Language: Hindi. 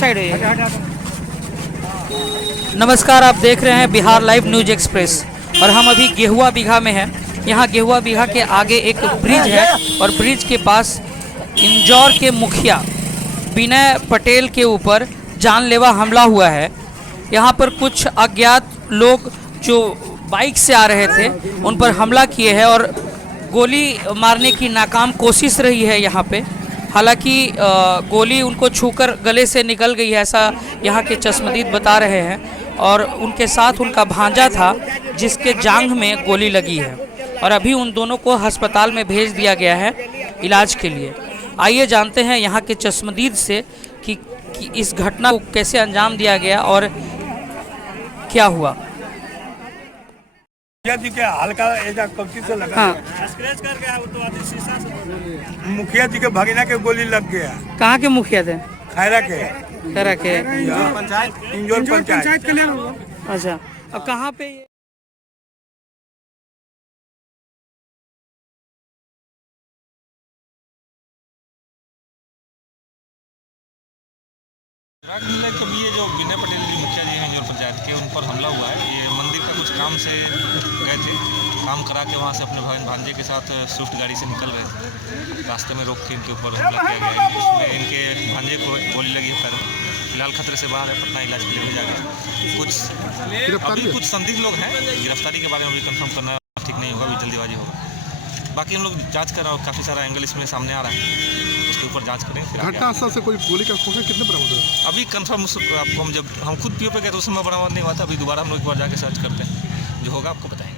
साइड है ये। नमस्कार, आप देख रहे हैं बिहार लाइव न्यूज एक्सप्रेस और हम अभी गेहुआ बीघा में हैं। यहाँ गेहुआ बीघा के आगे एक ब्रिज है और ब्रिज के पास इंदौर के मुखिया विनय पटेल के ऊपर जानलेवा हमला हुआ है। यहाँ पर कुछ अज्ञात लोग जो बाइक से आ रहे थे उन पर हमला किए हैं और गोली मारने की नाकाम कोशिश रही है यहाँ पे। हालांकि गोली उनको छूकर गले से निकल गई है, ऐसा यहाँ के चश्मदीद बता रहे हैं। और उनके साथ उनका भांजा था जिसके जांघ में गोली लगी है और अभी उन दोनों को अस्पताल में भेज दिया गया है इलाज के लिए। आइए जानते हैं यहाँ के चश्मदीद से कि इस घटना को कैसे अंजाम दिया गया और क्या हुआ। जी के हल्का कब्जी से लगा। हाँ, स्क्रैच कर गया वो तो आधी शीशा से। मुखिया जी के भगीना के गोली लग गया। कहाँ के मुखिया थे? खैरा के इंजोर पंचायत के लिए। अच्छा, अब कहाँ पे ये? कभी ये जो विनय पटेल जी मुखिया जी हैं इंजौर पंचायत के, उन पर हमला हुआ है। ये मंदिर का कुछ काम से गए थे, काम करा के वहाँ से अपने भांजे के साथ स्विफ्ट गाड़ी से निकल रहे थे। रास्ते में रोक के इनके ऊपर हमला किया गया है। इसमें इनके भांजे को गोली लगी है पैर में। फिलहाल खतरे से बाहर है, पटना इलाज के लिए भेजा गया। अभी कुछ संदिग्ध लोग हैं, गिरफ्तारी के बारे में भी कंफर्म करना ठीक नहीं होगा, अभी जल्दीबाजी होगा। बाकी हम लोग जाँच कर रहे हैं, काफ़ी सारा एंगल इसमें सामने आ रहा है, उसके ऊपर जांच करें। घटना स्थल से कोई गोली का खोखा कितने बरामद हुआ? अभी कंफर्म आपको हम जब हम खुद पीओ पे गए तो उस समय बरामद नहीं हुआ था। अभी दोबारा हम लोग एक बार जाके सर्च करते हैं, जो होगा आपको बताएं।